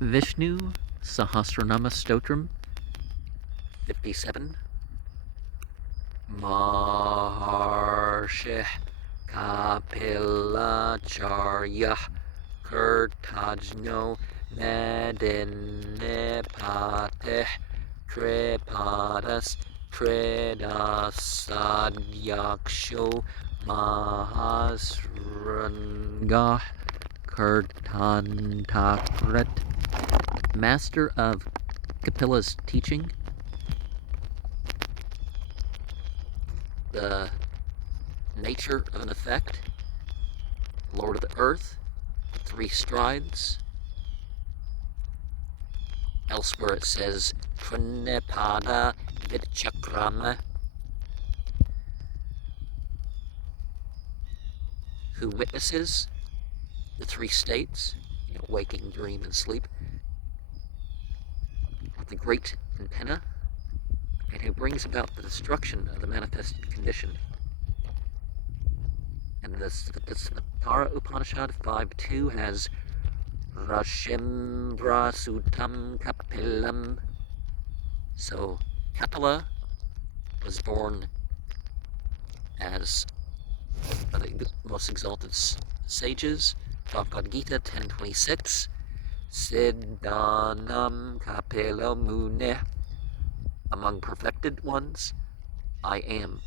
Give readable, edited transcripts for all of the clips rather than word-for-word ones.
Visnu Sahasra Stotram 57. Maharshi Kapilacharya Kirtajno Medinipatih Tripadas Tridasadyaksho Mahasrangah Kirtantakrit, master of Kapila's teaching, the nature of an effect, Lord of the Earth, 3 strides. Elsewhere it says Trinipada Vitchakrama, who witnesses the 3 states, waking, dream, and sleep, the great antenna, and who brings about the destruction of the manifested condition. And the Svatara Upanishad 5.2 has Rashimbra Sutam Kapilam. So Kapila was born as one of the most exalted sages. Bhagavad Gita 10.26. Siddhanam Kapila Mune. Among perfected ones, I am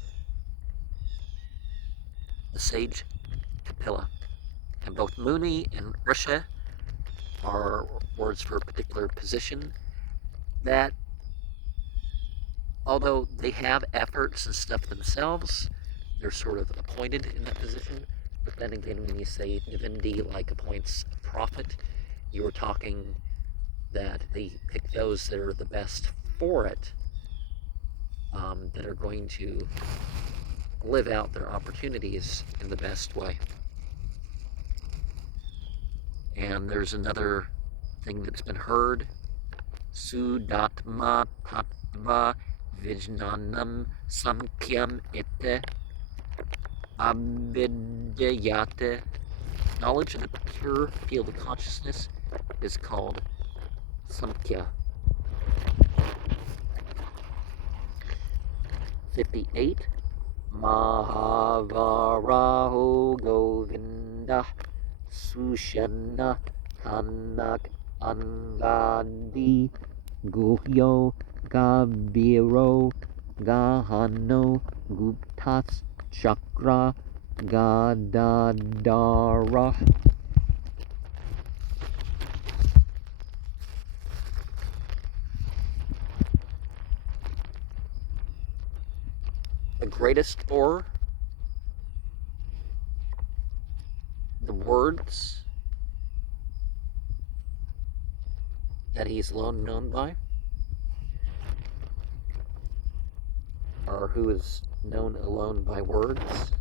the sage Kapila. And both Muni and Rishi are words for a particular position that, although they have efforts and stuff themselves, they're sort of appointed in that position. But then again, when you say divinity like appoints a prophet, you were talking that they pick those that are the best for it, that are going to live out their opportunities in the best way. And there's another thing that's been heard. Sudatma Tattva Vijnanam Samkhyam Ite Abhidyate. Knowledge of the pure field of consciousness is called Samkhya. 58. Mahavaraho Govinda Sushana Kanak Angadi Guhyo Gaviro Gahano Guptas Chakra Gadadara. The greatest or the words that he's alone known by, or who is known alone by words.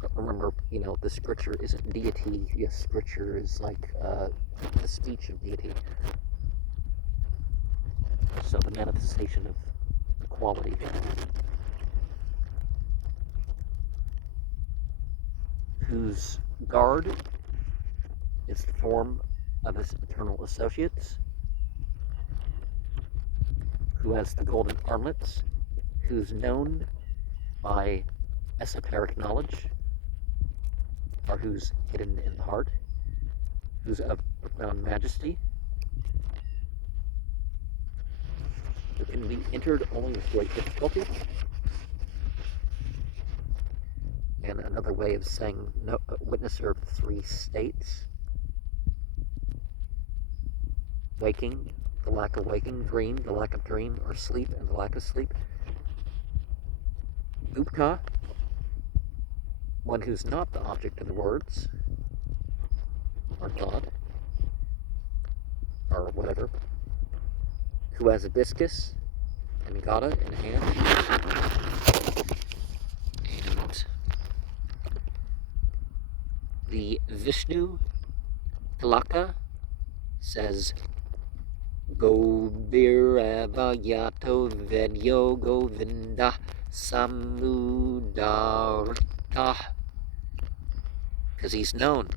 But remember, the scripture isn't deity. Yes, scripture is like the speech of deity. So the manifestation of the quality. Whose guard is the form of his eternal associates, who has the golden armlets, who's known by esoteric knowledge, or who's hidden in the heart, who's of profound majesty, who can be entered only with great difficulty. And another way of saying witnesser of 3 states: waking, the lack of waking, dream, the lack of dream, or sleep and the lack of sleep. Gupta, one who's not the object of the words, or God, or whatever, who has a discus and gada in hand, and the Visnu Tilaka says, Gobirava Yato Vedyo Govinda Samudarita, because he's known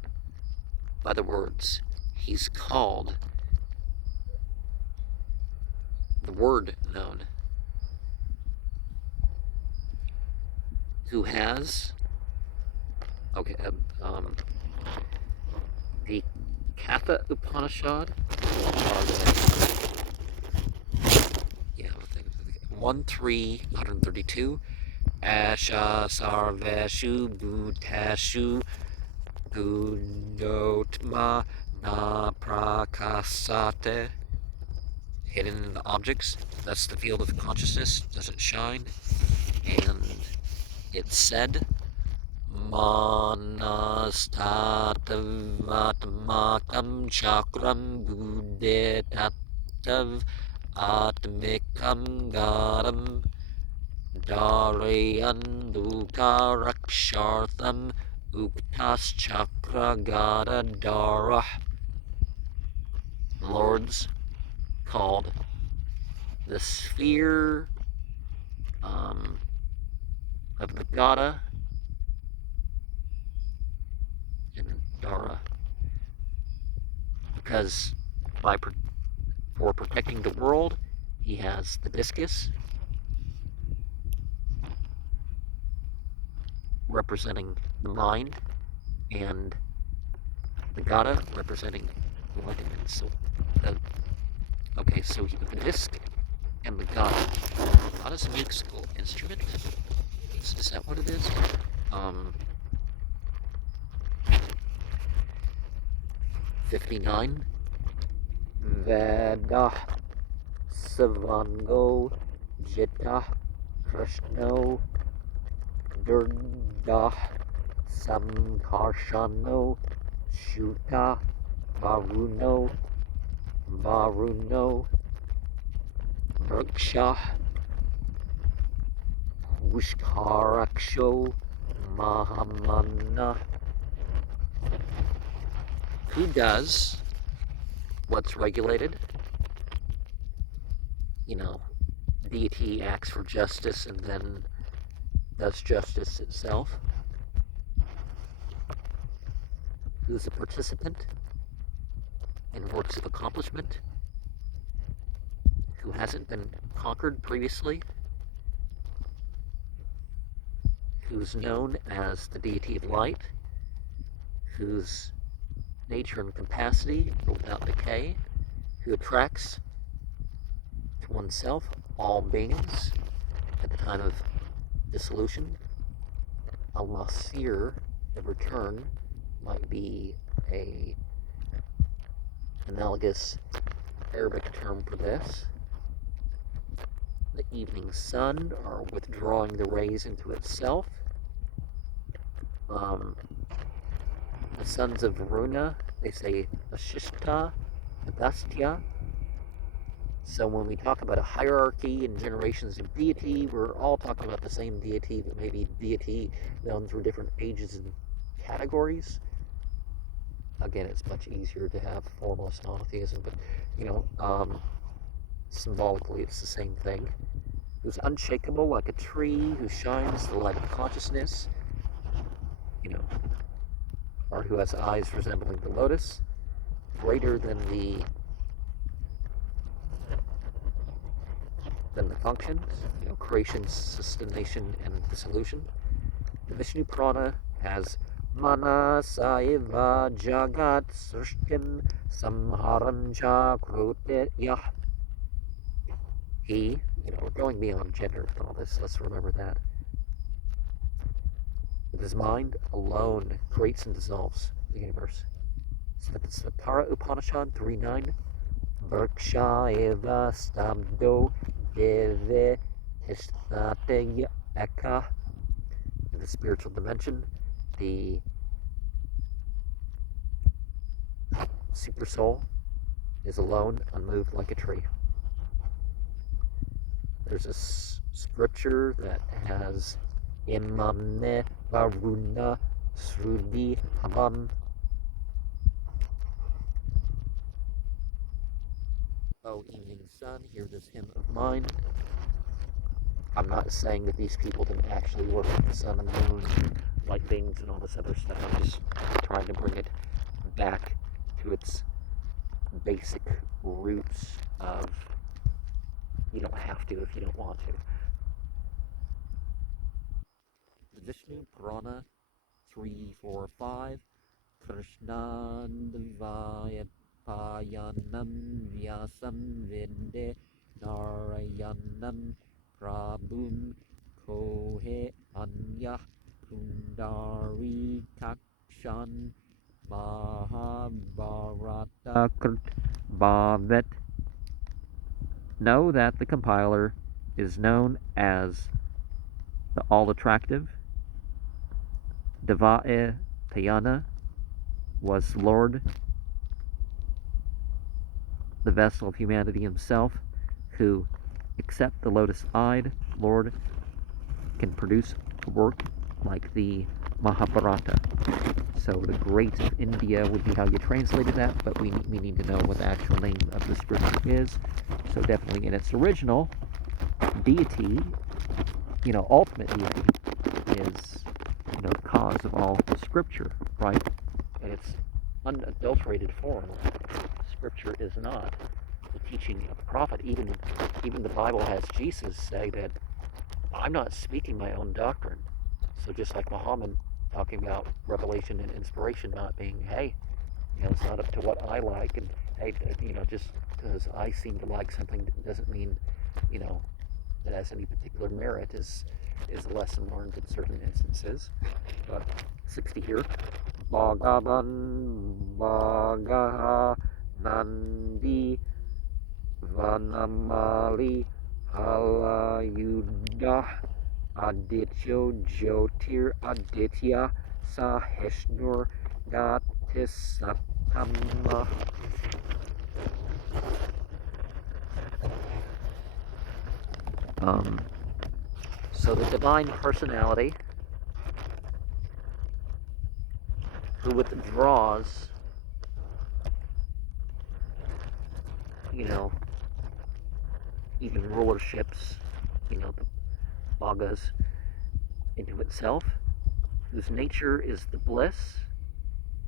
by the words. He's called the Word known, who has, okay, the Katha Upanishad, or the, yeah, 132, Asha Sarveshu Bhutashu Gunotma Na Prakasate, hidden in the objects. That's the field of consciousness. Doesn't shine. And it said, Manastatavatmakam chakram buddhitatav atmikam garam daryanduka uktas chakra gada dara. Lords called the sphere of the Gada and Dara, because for protecting the world, he has the discus, representing the mind, and the Gada representing enlightenment. So, okay, so the disc and the Gada. Gada's a musical instrument. Is that what it is? 59. Veda Savango Jita Krishno Durga Samkarshano Shuta Varuno Virksha Ushkaraksho Mahamana. Who does what's regulated? You know, deity acts for justice and then does justice itself. Who's a participant in works of accomplishment? Who hasn't been conquered previously? Who's known as the deity of light? Whose nature and capacity are without decay? Who attracts to oneself all beings at the time of dissolution? Al-Masir, the return, might be a analogous Arabic term for this. The evening sun, or withdrawing the rays into itself. The sons of Varuna, they say Ashishta, Agastya. So when we talk about a hierarchy and generations of deity, we're all talking about the same deity, but maybe deity known through different ages and categories. Again, it's much easier to have formalist monotheism, but, symbolically it's the same thing. Who's unshakable like a tree, who shines the light of consciousness, or who has eyes resembling the lotus, greater than the functions, creation, sustentation, and dissolution. The Vishnu Purana has Manasaiva Jagat Srishtin Samharan Chakrutya. He, we're going beyond gender and all this, let's remember that. With his mind alone creates and dissolves the universe. Satara Upanishad 3.9. Virksha eva stabdo deve hishtate eka. In the spiritual dimension, the super soul is alone, unmoved like a tree. There's a scripture that has Imamne Varuna Srudi Havan. O evening sun, hear this hymn of mine. I'm not saying that these people didn't actually worship the sun and the moon, light beings, and all this other stuff. I'm just trying to bring it back to its basic roots of you don't have to if you don't want to. The Vishnu Purana 345 Krishnandvaya Payanam Vyasam Vinde Narayanam Prabhum Kohe Anya Kundari Kakshan Mahabharata Krt Bhavet. Know that the compiler is known as the all-attractive. Deva'e Payana was Lord, the vessel of humanity himself, who, except the lotus-eyed Lord, can produce a work like the Mahabharata. So the great of India would be how you translated that, but we need to know what the actual name of the scripture is. So definitely in its original, deity, ultimate deity, is, the cause of all scripture, right? And it's unadulterated form. Scripture is not the teaching of the prophet. Even the Bible has Jesus say that I'm not speaking my own doctrine. So just like Muhammad talking about revelation and inspiration not being, hey, it's not up to what I like, and hey, just because I seem to like something doesn't mean, it has any particular merit is a lesson learned in certain instances. But 60 here. Bhagavan Bhagaha Nandi Vanamali Halayuddha Adityo Jyotir Aditya Sahishnur Gatisatama. So the divine personality who withdraws, even rulerships, the bhagas, into itself, whose nature is the bliss,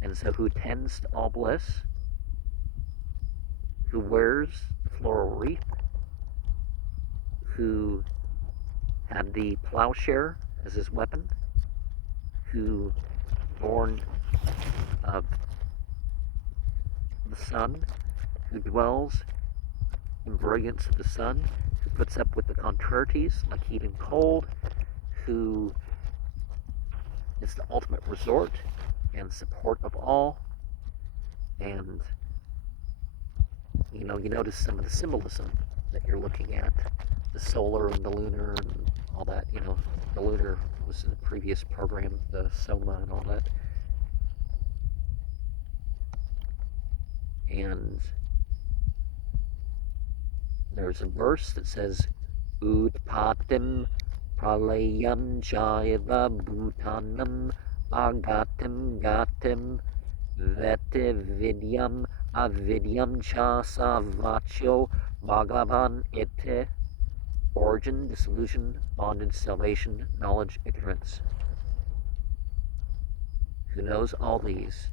and so who tends to all bliss, who wears the floral wreath, who had the plowshare as his weapon, who, born of the sun, who dwells in brilliance of the sun, who puts up with the contrarieties like heat and cold, who is the ultimate resort and support of all. And you notice some of the symbolism that you're looking at, the solar and the lunar and all that. The lunar was in the previous program, the soma and all that. And there's a verse that says, Utpatim pralayam jaiva bhutanam agatim gatim vete vidyam avidyam cha savachyo bhagavan ite. Origin, dissolution, bondage, salvation, knowledge, ignorance. Who knows all these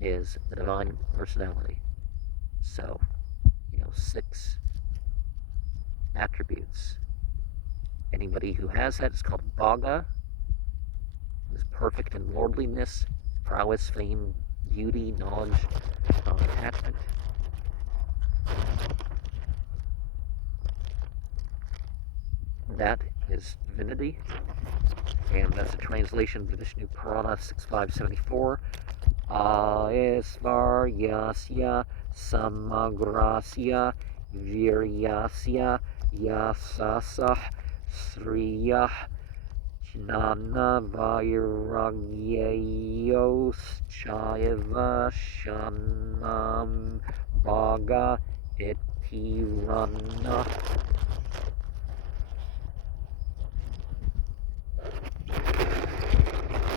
is the divine personality. So, 6 attributes. Anybody who has that is called Bhaga, who is perfect in lordliness, prowess, fame, beauty, knowledge, non-attachment. That is divinity, and that's a translation of the Visnu Purana 6574. Aesvaryasya samagrasya viryasya yasasah sriyah jnana vairagyayos chaiva shanam bhaga itirana